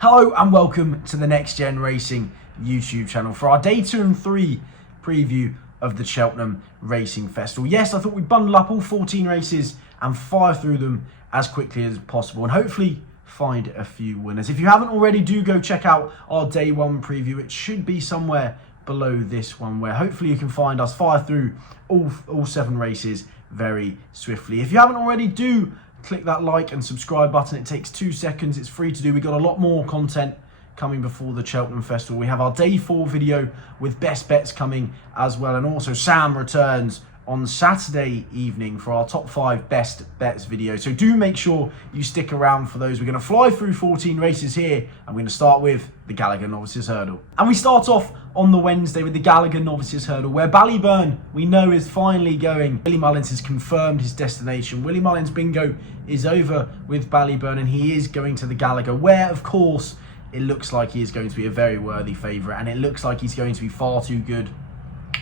Hello and welcome to the Next Gen Racing YouTube channel for our day 2 and 3 preview of the Cheltenham Racing Festival. Yes, I thought we'd bundle up all 14 races and fire through them as quickly as possible and hopefully find a few winners. If you haven't already, do go check out our day 1 preview. It should be somewhere below this one where hopefully you can find us fire through all 7 races very swiftly. If you haven't already, do click that like and subscribe button. It takes 2 seconds. It's free to do. We've got a lot more content coming before the Cheltenham Festival. We have our day 4 video with best bets coming as well. And also Sam returns on Saturday evening for our top 5 best bets video. So do make sure you stick around for those. We're going to fly through 14 races here. I'm going to start with the Gallagher Novices Hurdle. And we start off on the Wednesday with the Gallagher Novices Hurdle, where Ballyburn, we know, is finally going. Willie Mullins has confirmed his destination. Willie Mullins' bingo is over with Ballyburn, and he is going to the Gallagher, where, of course, it looks like he is going to be a very worthy favourite, and it looks like he's going to be far too good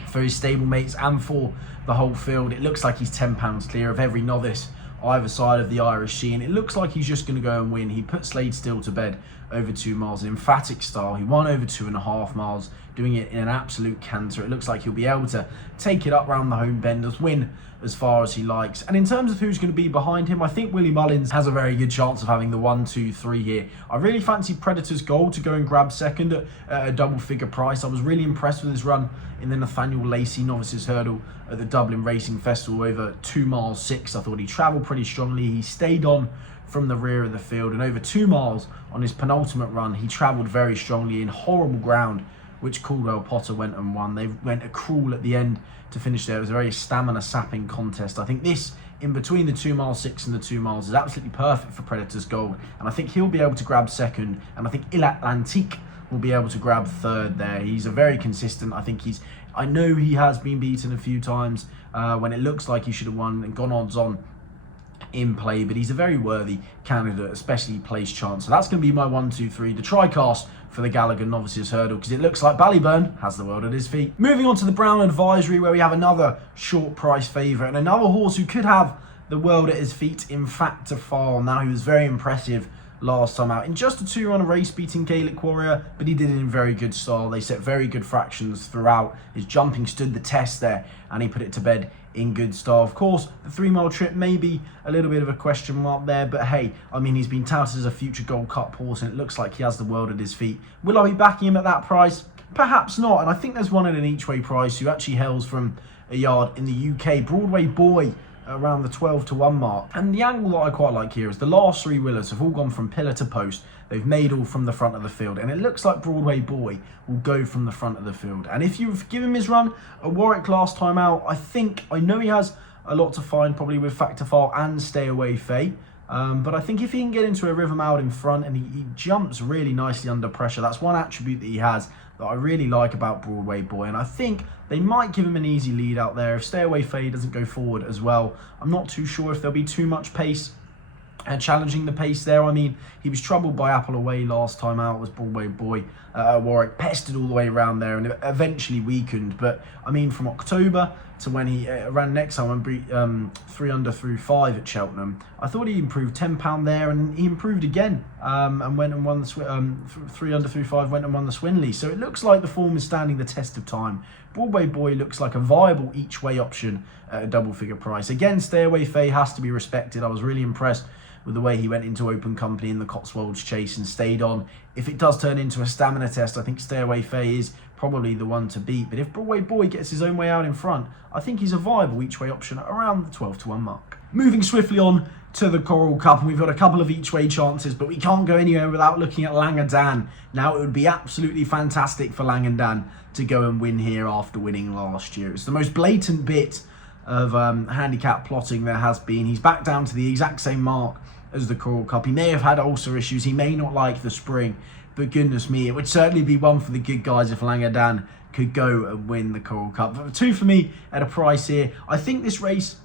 for his stablemates and for the whole field. It looks like he's £10 clear of every novice either side of the Irish Sea, and it looks like he's just going to go and win. He put Slade Still to bed over 2 miles in emphatic style. He won over 2.5 miles, doing it in an absolute canter. It looks like he'll be able to take it up round the home benders, win as far as he likes. And in terms of who's going to be behind him, I think Willie Mullins has a very good chance of having the 1, 2, 3 here. I really fancy Predator's Gold to go and grab second at a double figure price. I was really impressed with his run in the Nathaniel Lacey Novices Hurdle at the Dublin Racing Festival over 2 miles 6. I thought he travelled pretty strongly. He stayed on from the rear of the field, and over 2 miles on his penultimate run, he travelled very strongly in horrible ground, which Caldwell Potter went and won. They went a crawl at the end to finish there. It was a very stamina-sapping contest. I think this, in between the 2 mile 6 and the 2 miles, is absolutely perfect for Predator's Gold, and I think he'll be able to grab second, and I think Il Atlantique will be able to grab third there. He's a very consistent. I know he has been beaten a few times when it looks like he should have won and gone odds on in play, but he's a very worthy candidate, especially place chance. So that's going to be my 1, 2, 3, the TriCast for the Gallagher Novices Hurdle, because it looks like Ballyburn has the world at his feet. Moving on to the Brown Advisory, where we have another short price favourite and another horse who could have the world at his feet in fact to fall. Now, he was very impressive last time out in just a 2-runner race, beating Gaelic Warrior, but he did it in very good style. They set very good fractions throughout. His jumping stood the test there, and he put it to bed in good style. Of course, the 3 mile trip may be a little bit of a question mark there, but hey, I mean, he's been touted as a future Gold Cup horse, and it looks like he has the world at his feet. Will I be backing him at that price? Perhaps not, and I think there's one at an each way price who actually hails from a yard in the UK, Broadway Boy, around the 12 to 1 mark. And the angle that I quite like here is the last 3 Willers have all gone from pillar to post. They've made all from the front of the field, and it looks like Broadway Boy will go from the front of the field. And if you've given him his run at Warwick last time out, I know he has a lot to find probably with Factor File and Stay Away Faye. But I think if he can get into a rhythm out in front, and he jumps really nicely under pressure, that's one attribute that he has that I really like about Broadway Boy, and I think they might give him an easy lead out there. If Stay Away Faye doesn't go forward as well, I'm not too sure if there'll be too much pace and challenging the pace there. I mean, he was troubled by Apple Away last time out, was Broadway Boy. Warwick pestered all the way around there and eventually weakened. But I mean, from October to when he ran next time and beat 3 under through 5 at Cheltenham, I thought he improved £10 there, and he improved again and went and won the 3 under through 5, went and won the Swinley. So it looks like the form is standing the test of time. Broadway Boy looks like a viable each way option at a double figure price. Again, Stay Away Faye has to be respected. I was really impressed with the way he went into open company in the Cotswolds Chase and stayed on. If it does turn into a stamina test, I think Stay Away Faye is probably the one to beat. But if Broadway Boy gets his own way out in front, I think he's a viable each way option at around the 12 to 1 mark. Moving swiftly on to the Coral Cup, and we've got a couple of each way chances, but we can't go anywhere without looking at Langadan. Now, it would be absolutely fantastic for Langadan to go and win here after winning last year. It's the most blatant bit of handicap plotting there has been. He's back down to the exact same mark as the Coral Cup. He may have had ulcer issues, he may not like the spring, but goodness me, it would certainly be one for the good guys if Langadan could go and win the Coral Cup. But 2 for me at a price here. I think this race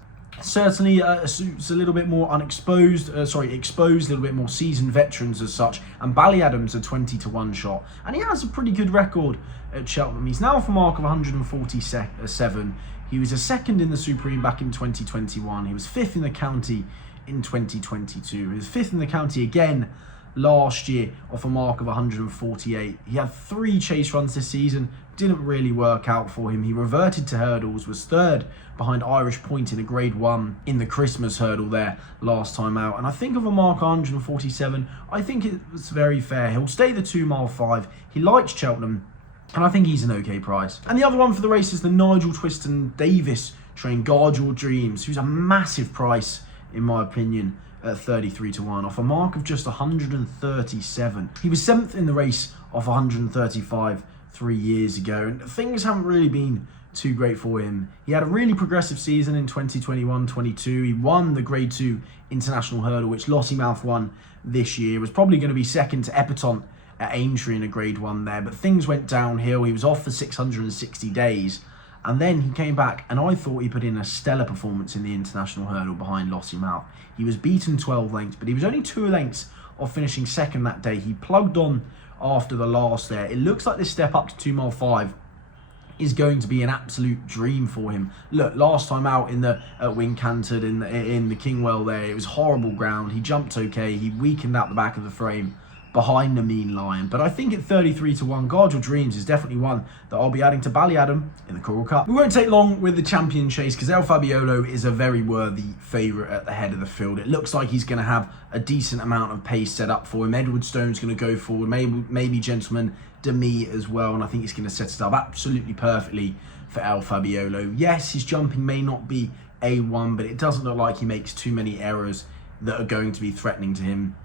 certainly suits a little bit more exposed, a little bit more seasoned veterans as such, and Ballyadam's a 20 to 1 shot, and he has a pretty good record at Cheltenham. He's now off a mark of 147. He was a second in the Supreme back in 2021. He was 5th in the county in 2022. He was 5th in the county again last year off a mark of 148. He had 3 chase runs this season, didn't really work out for him. He reverted to hurdles, was third behind Irish Point in a Grade 1 in the Christmas hurdle there last time out. And I think of a mark 147, I think it's very fair. He'll stay the 2 mile 5. He likes Cheltenham, and I think he's an okay price. And the other one for the race is the Nigel Twiston Davis train, Guard Your Dreams, who's a massive price, in my opinion, at 33 to 1, off a mark of just 137. He was 7th in the race off 135 3 years ago, and things haven't really been too great for him. He had a really progressive season in 2021-22. He won the Grade 2 International Hurdle, which Lossiemouth won this year. Was probably going to be second to Pertemps at Aintree in a Grade 1 there, but things went downhill. He was off for 660 days, and then he came back, and I thought he put in a stellar performance in the International Hurdle behind Lossiemouth. He was beaten 12 lengths, but he was only 2 lengths off finishing second that day. He plugged on after the last there. It looks like this step up to 2 mile 5 is going to be an absolute dream for him. Look, last time out in the Wincanted in the Kingwell there, it was horrible ground. He jumped okay. He weakened out the back of the frame behind the Mean Lion. But I think at 33 to 1, Guard Your Dreams is definitely one that I'll be adding to Ballyadam in the Coral Cup. We won't take long with the Champion Chase because El Fabiolo is a very worthy favourite at the head of the field. It looks like he's going to have a decent amount of pace set up for him. Edward Stone's going to go forward, maybe Gentleman Demi as well, and I think he's going to set it up absolutely perfectly for El Fabiolo. Yes, his jumping may not be A1, but it doesn't look like he makes too many errors that are going to be threatening to him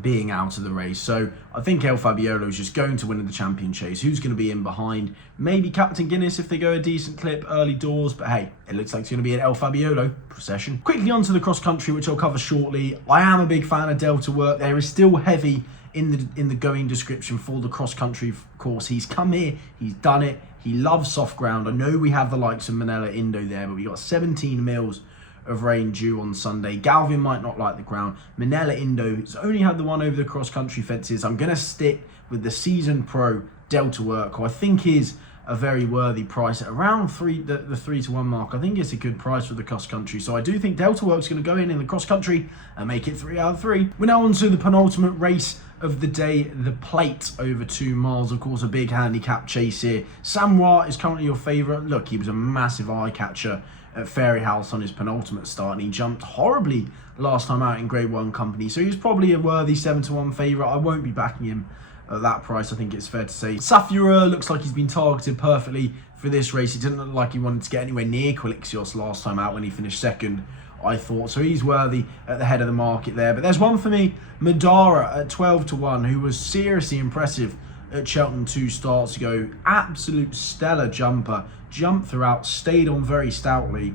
being out of the race. So I think El Fabiolo is just going to win the Champion Chase. Who's going to be in behind? Maybe Captain Guinness if they go a decent clip early doors, but hey, it looks like it's going to be an El Fabiolo procession. Quickly onto the cross country, which I'll cover shortly. I am a big fan of Delta Work. There is still heavy in the going description for the cross country course. He's come here, he's done it. He loves soft ground. I know we have the likes of Manila Indo there, but we got 17 mils of rain due on Sunday. Galvin might not like the ground. Manila Indo has only had the one over the cross-country fences. I'm going to stick with the seasoned pro Delta Work, who I think is a very worthy price at around the 3 to 1 mark. I think it's a good price for the cross-country. So I do think Delta Work's going to go in the cross-country and make it 3 out of 3. We're now on to the penultimate race of the day, the Plate over 2 miles. Of course, a big handicap chase here. Samoa is currently your favourite. Look, he was a massive eye catcher at Fairy House on his penultimate start, and he jumped horribly last time out in Grade 1 company, so he's probably a worthy 7 to 1 favourite. I won't be backing him at that price, I think it's fair to say. Safura looks like he's been targeted perfectly for this race. He didn't look like he wanted to get anywhere near Quilixios last time out when he finished second, I thought, so he's worthy at the head of the market there. But there's one for me, Madara at 12 to 1, who was seriously impressive at Cheltenham 2 starts ago. Absolute stellar jumper, jumped throughout, stayed on very stoutly,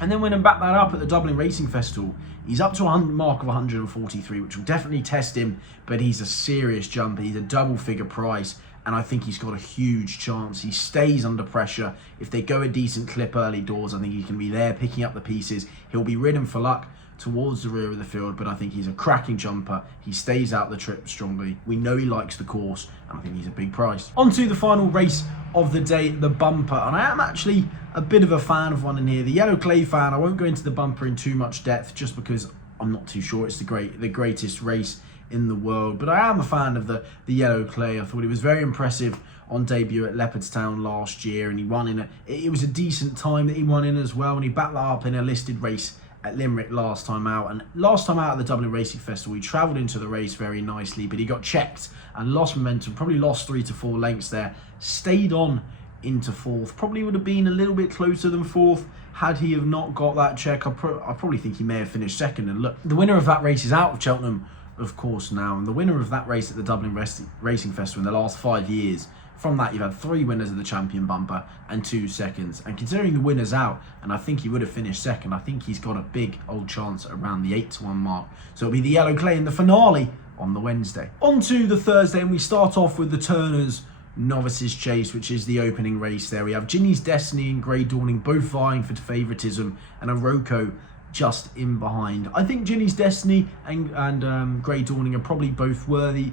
and then went and backed that up at the Dublin Racing Festival. He's up to a mark of 143, which will definitely test him, but he's a serious jumper. He's a double figure price, and I think he's got a huge chance. He stays under pressure. If they go a decent clip early doors, I think he can be there picking up the pieces. He'll be ridden for luck towards the rear of the field, but I think he's a cracking jumper. He stays out the trip strongly. We know he likes the course, and I think he's a big price. On to the final race of the day, the Bumper, and I am actually a bit of a fan of one in here, the Yellow Clay fan. I won't go into the Bumper in too much depth just because I'm not too sure it's the greatest race in the world, but I am a fan of the Yellow Clay. I thought he was very impressive on debut at Leopardstown last year, and he won in it was a decent time that he won in as well, and he backed that up in a listed race at Limerick last time out. And last time out at the Dublin Racing Festival, he travelled into the race very nicely, but he got checked and lost momentum, probably lost 3 to 4 lengths there, stayed on into 4th, probably would have been a little bit closer than 4th had he have not got that check. I probably think he may have finished second. And look, the winner of that race is out of Cheltenham, of course, now, and the winner of that race at the Dublin Racing Festival in the last 5 years, from that you've had 3 winners of the Champion Bumper and 2 seconds, and considering the winner's out, and I think he would have finished second, I think he's got a big old chance around the 8 to 1 mark. So it'll be the Yellow Clay in the finale on the Wednesday. On to the Thursday, and we start off with the Turners Novices Chase, which is the opening race there. We have Ginny's Destiny and Grey Dawning both vying for favouritism, and Iroko just in behind. I think Ginny's Destiny and Grey Dawning are probably both worthy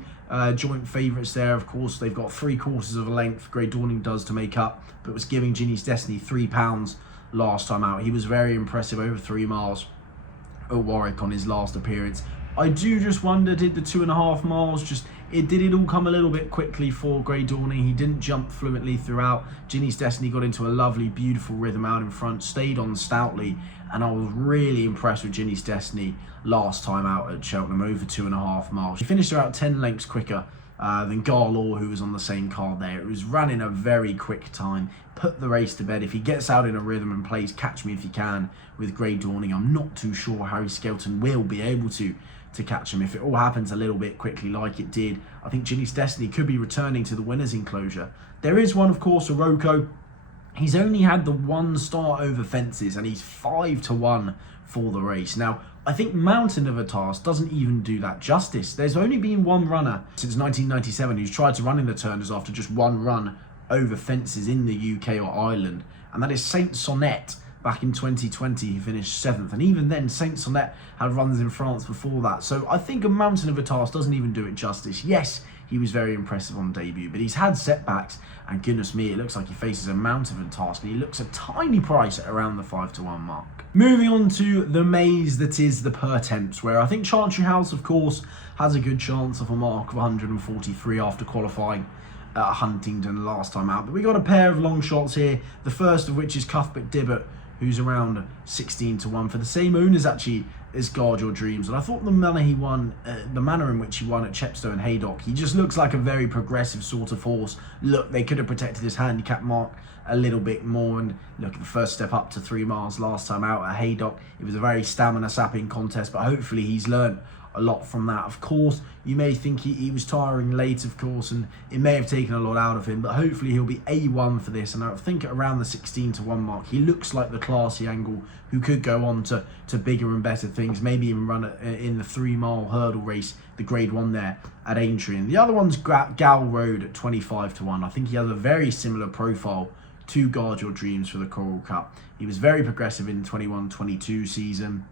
joint favourites there. Of course, they've got 3 quarters of a length, Grey Dawning does, to make up, but was giving Ginny's Destiny £3 last time out. He was very impressive over 3 miles at Warwick on his last appearance. I do just wonder, did the 2.5 miles did it all come a little bit quickly for Grey Dawning? He didn't jump fluently throughout. Ginny's Destiny got into a lovely, beautiful rhythm out in front, stayed on stoutly, and I was really impressed with Ginny's Destiny last time out at Cheltenham, over 2.5 miles. He finished about 10 lengths quicker than Gallagher, who was on the same card there. It was running a very quick time, put the race to bed. If he gets out in a rhythm and plays Catch Me If You Can with Grey Dawning, I'm not too sure Harry Skelton will be able to catch him. If it all happens a little bit quickly like it did, I think Ginny's Destiny could be returning to the winner's enclosure. There is one, of course, Iroko. He's only had the one start over fences and he's 5-1 for the race. Now, I think Mountain of a Task doesn't even do that justice. There's only been one runner since 1997 who's tried to run in the Turners after just one run over fences in the UK or Ireland, and that is Saint Sonnet. Back in 2020, he finished 7th, and even then, Saint Sonnet had runs in France before that. So I think a Mountain of a Task doesn't even do it justice. Yes, he was very impressive on debut, but he's had setbacks, and goodness me, it looks like he faces a Mountain of a Task, and he looks a tiny price at around the 5-1 mark. Moving on to the maze that is the Pertemps, where I think Chantry House, of course, has a good chance of a mark of 143 after qualifying at Huntingdon last time out. But we got a pair of long shots here, the first of which is Cuthbert Dibbert, who's around 16-1 for the same owners actually as Guard Your Dreams. And I thought the manner he won, the manner in which he won at Chepstow and Haydock, he just looks like a very progressive sort of horse. Look, they could have protected his handicap mark a little bit more, and look at the first step up to 3 miles last time out at Haydock. It was a very stamina sapping contest, but hopefully he's learned a lot from that. Of course, you may think he was tiring late, of course, and it may have taken a lot out of him, but hopefully he'll be A1 for this. And I think at around the 16-1 mark, he looks like the classy angle who could go on to bigger and better things, maybe even run in the 3-mile hurdle race, the grade 1 there at Aintree. And the other one's Gal Road at 25-1. I think he has a very similar profile to Guard Your Dreams for the Coral Cup. He was very progressive in the 21-22 season.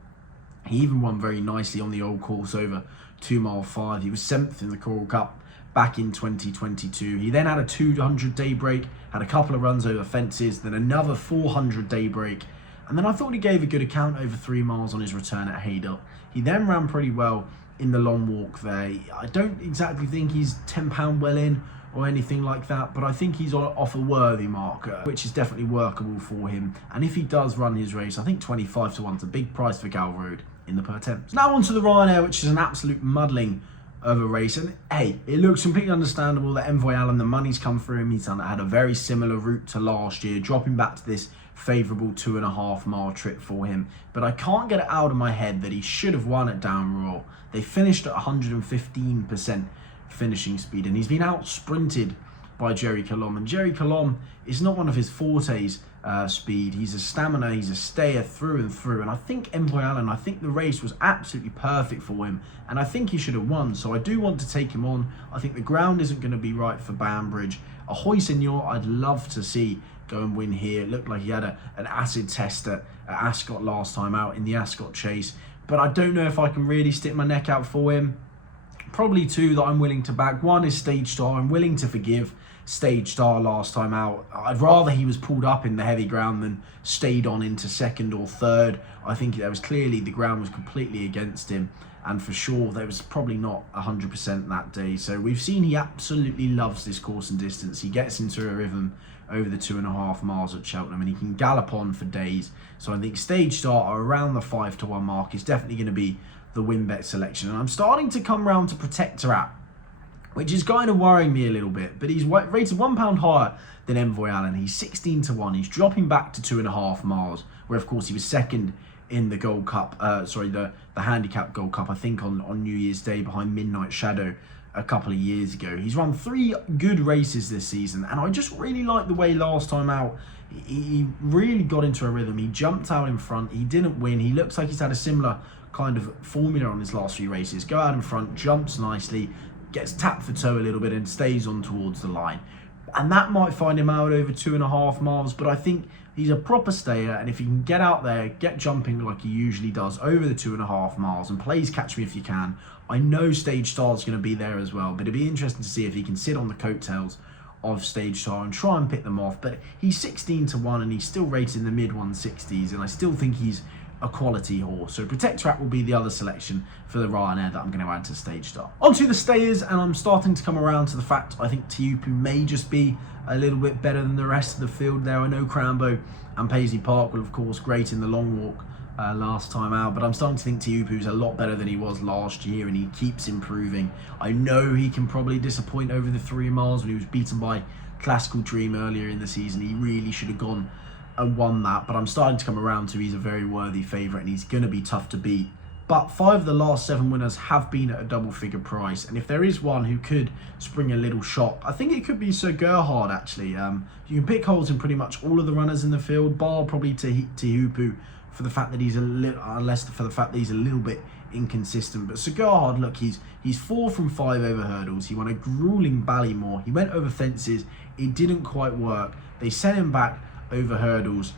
He even won very nicely on the old course over 2 mile 5. He was 7th in the Coral Cup back in 2022. He then had a 200-day break, had a couple of runs over fences, then another 400-day break. And then I thought he gave a good account over 3 miles on his return at Haydock. He then ran pretty well in the long walk there. I don't exactly think he's £10 well in or anything like that, but I think he's off a worthy marker, which is definitely workable for him. And if he does run his race, I think 25-1 is a big price for Gal Road in the Pertemps. Now on to the Ryanair, which is an absolute muddling of a race. And hey, it looks completely understandable that Envoy Allen, the money's come through him. He's had a very similar route to last year, dropping back to this favourable 2.5 mile trip for him. But I can't get it out of my head that he should have won at Down Royal. They finished at 115% finishing speed, and he's been out sprinted by Jerry Colomb, and Jerry Colomb is not one of his fortes speed. He's a stamina, he's a stayer through and through, and I think Envoy Allen, I think the race was absolutely perfect for him, and I think he should have won, so I do want to take him on. I think the ground isn't going to be right for Banbridge. Ahoy Senor, I'd love to see go and win here. It looked like he had an acid test at Ascot last time out in the Ascot Chase, but I don't know if I can really stick my neck out for him. Probably 2 that I'm willing to back. One is Stage Star. I'm willing to forgive Stage Star last time out. I'd rather he was pulled up in the heavy ground than stayed on into 2nd or 3rd. I think there was clearly the ground was completely against him, and for sure there was probably not 100% that day. So we've seen he absolutely loves this course and distance. He gets into a rhythm over the 2.5 miles at Cheltenham, and he can gallop on for days. So I think Stage Star around the 5-1 mark is definitely going to be the WinBet selection. And I'm starting to come round to Protectorat, which is kind of worrying me a little bit, but he's rated £1 higher than Envoy Allen. He's 16-1. He's dropping back to 2.5 miles, where of course he was 2nd in the Gold Cup, the Handicap Gold Cup, I think on New Year's Day behind Midnight Shadow a couple of years ago. He's run 3 good races this season, and I just really like the way last time out he really got into a rhythm. He jumped out in front. He didn't win. He looks like he's had a similar kind of formula on his last few races. Go out in front, jumps nicely, gets tapped for toe a little bit and stays on towards the line. And that might find him out over 2.5 miles, but I think he's a proper stayer, and if he can get out there, get jumping like he usually does over the 2.5 miles and plays Catch Me If You Can, I know Stage Star is going to be there as well, but it'd be interesting to see if he can sit on the coattails of Stage Star and try and pick them off. But he's 16-1 and he's still rated in the mid 160s, and I still think he's a quality horse. So Protectorat will be the other selection for the Ryanair that I'm going to add to stage start. Onto the stayers, and I'm starting to come around to the fact I think Tiupu may just be a little bit better than the rest of the field there. I know Crambo and Paisley Park will of course great in the long walk last time out, but I'm starting to think Tiupu's a lot better than he was last year, and he keeps improving. I know he can probably disappoint over the 3 miles when he was beaten by Classical Dream earlier in the season. He really should have gone and won that, but I'm starting to come around to he's a very worthy favourite and he's going to be tough to beat. But 5 of the last 7 winners have been at a double figure price, and if there is one who could spring a little shock, I think it could be Sir Gerhard actually. You can pick holes in pretty much all of the runners in the field, bar probably Tiupu for the fact that he's a little bit inconsistent. But Sir Gerhard, look, he's 4 from 5 over hurdles. He won a grueling Ballymore. He went over fences. It didn't quite work. They sent him back over hurdles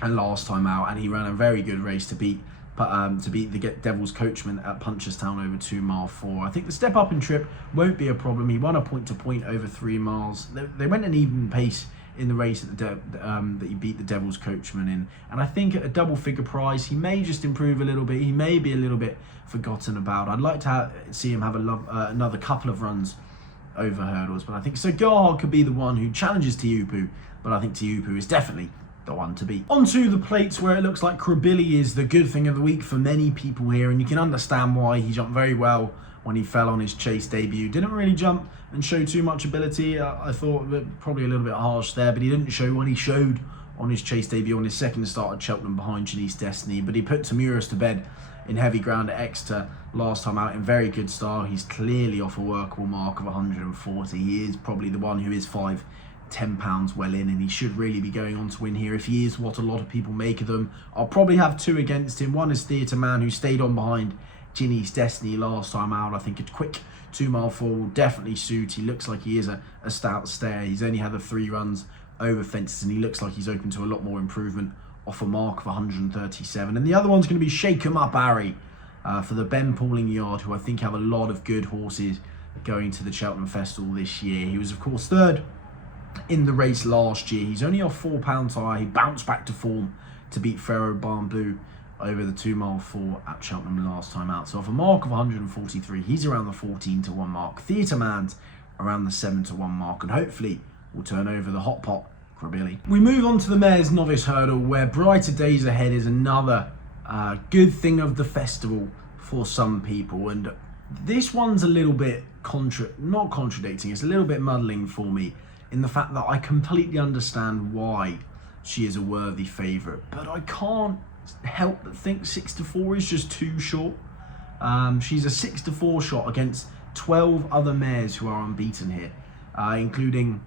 and last time out, and he ran a very good race to beat the Devil's Coachman at Punchestown over 2 mile 4. I think the step up in trip won't be a problem. He won a point to point over 3 miles. They went an even pace in the race at that he beat the Devil's Coachman in, and I think at a double figure price he may just improve a little bit. He may be a little bit forgotten about. I'd like to see him have another couple of runs over hurdles, but I think Sir Gerhard could be the one who challenges Tiupu, but I think Tiupu is definitely the one to beat. Onto the plates, where it looks like Krabilly is the good thing of the week for many people here, and you can understand why. He jumped very well when he fell on his Chase debut. Didn't really jump and show too much ability. I thought probably a little bit harsh there, but he didn't show what he showed on his Chase debut on his second start at Cheltenham behind Chinese Destiny. But he put Tamuras to bed in heavy ground at Exeter last time out in very good style. He's clearly off a workable mark of 140. He is probably the one who is £10 well in, and he should really be going on to win here if he is what a lot of people make of them. I'll probably have 2 against him. One is Theatre Man, who stayed on behind Ginny's Destiny last time out. I think a quick 2 mile 4 will definitely suit. He looks like he is a stout stayer. He's only had the 3 runs over fences, and he looks like he's open to a lot more improvement off a mark of 137. And the other one's going to be Shake 'em Up Harry for the Ben Pauling Yard, who I think have a lot of good horses going to the Cheltenham Festival this year. He was of course 3rd in the race last year. He's only off £4 high. He bounced back to form to beat Ferro Bamboo over the 2 mile 4 at Cheltenham last time out. So off a mark of 143, he's around the 14 to 1 mark. Theatre Man's around the 7 to 1 mark, and hopefully will turn over the hot pot Krabilly. We move on to the Mayor's Novice Hurdle, where Brighter Days Ahead is another good thing of the festival for some people, and this one's a little bit not contradicting, it's a little bit muddling for me, in the fact that I completely understand why she is a worthy favourite, but I can't help but think 6 to 4 is just too short. She's a 6 to 4 shot against 12 other mares who are unbeaten here, including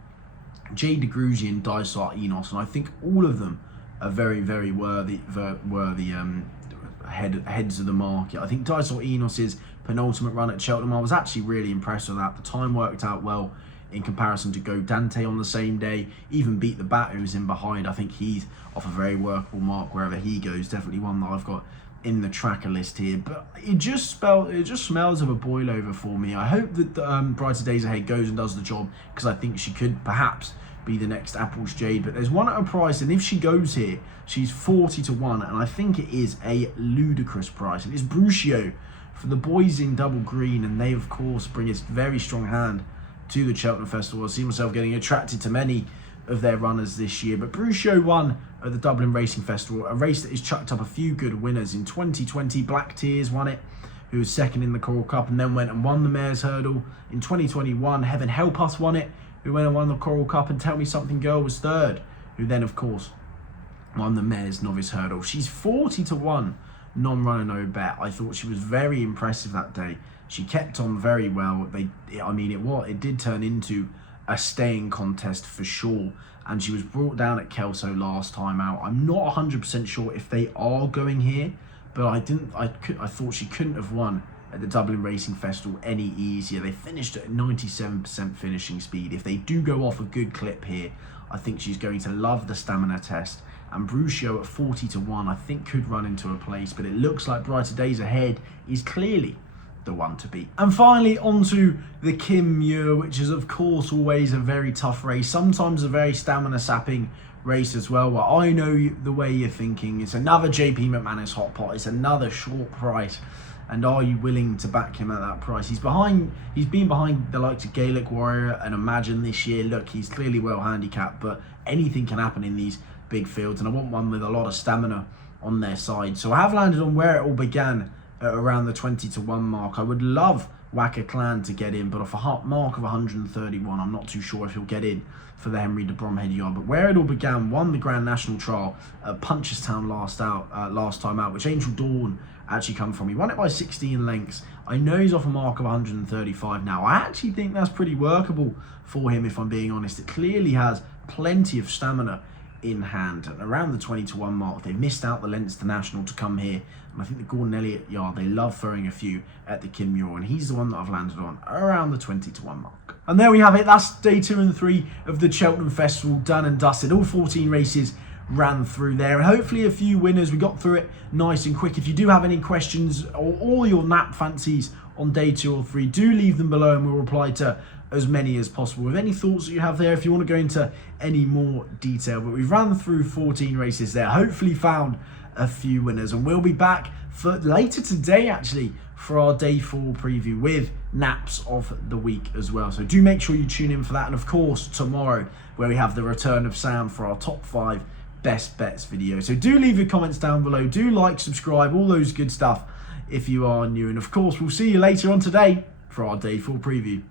Jade de Grugy and Dysart Enos, and I think all of them are very, very worthy heads of the market. I think Dysart Enos's penultimate run at Cheltenham, I was actually really impressed with that. The time worked out well in comparison to Go Dante on the same day. Even beat the Bat, who's in behind. I think he's off a very workable mark wherever he goes. Definitely one that I've got in the tracker list here, but it just smells of a boil over for me. I hope that Brighter Days Ahead goes and does the job, because I think she could perhaps be the next Apple's Jade, but there's one at a price, and if she goes here, she's 40 to 1, and I think it is a ludicrous price. It is Brucio for the boys in double green, and they of course bring a very strong hand to the Cheltenham Festival. I see myself getting attracted to many of their runners this year, but Brucio won at the Dublin Racing Festival, a race that has chucked up a few good winners. In 2020, Black Tears won it, who was second in the Coral Cup, and then went and won the Mayor's Hurdle. In 2021, Heaven Help Us won it, who went and won the Coral Cup, and Tell Me Something Girl was third, who then of course won the Mayor's Novice Hurdle. She's 40 to 1 non-runner no bet. I thought she was very impressive that day. She kept on very well. It did turn into a staying contest for sure, and she was brought down at Kelso last time out. I'm not 100% sure if they are going here, but I thought she couldn't have won at the Dublin Racing Festival any easier. They finished at 97% finishing speed. If they do go off a good clip here, I think she's going to love the stamina test, and Brucio at 40 to 1 I think could run into a place, but it looks like Brighter Days Ahead is clearly the one to beat. And finally onto the Kim Muir, which is of course always a very tough race, sometimes a very stamina sapping race as well. Well, I know the way you're thinking. It's another JP McManus hot pot. It's another short price. And are you willing to back him at that price? He's been behind the likes of Gaelic Warrior and Imagine this year. Look, he's clearly well handicapped, but anything can happen in these big fields. And I want one with a lot of stamina on their side. So I have landed on where it all began at around the 20-1 mark. I would love Wacker Clan to get in, but off a mark of 131, I'm not too sure if he'll get in for the Henry de Bromhead yard. But where it all began, won the Grand National Trial at Punchestown last time out, which Angel Dawn actually come from. He won it by 16 lengths. I know he's off a mark of 135 now. I actually think that's pretty workable for him, if I'm being honest. It clearly has plenty of stamina in hand. And around the 20-1 mark, they missed out the Leinster National to come here. And I think the Gordon Elliott yard, they love throwing a few at the Kinmure, and he's the one that I've landed on around the 20-1 mark. And there we have it. That's day 2 and 3 of the Cheltenham Festival done and dusted. All 14 races ran through there, and hopefully a few winners. We got through it nice and quick. If you do have any questions or all your nap fancies on day 2 or 3, do leave them below and we'll reply to as many as possible with any thoughts that you have there if you want to go into any more detail. But we've ran through 14 races there, hopefully found a few winners, and we'll be back for later today actually for our day 4 preview with naps of the week as well. So do make sure you tune in for that, and of course tomorrow where we have the return of Sam for our top 5 best bets video. So do leave your comments down below, do like, subscribe, all those good stuff if you are new, and of course we'll see you later on today for our day 4 preview.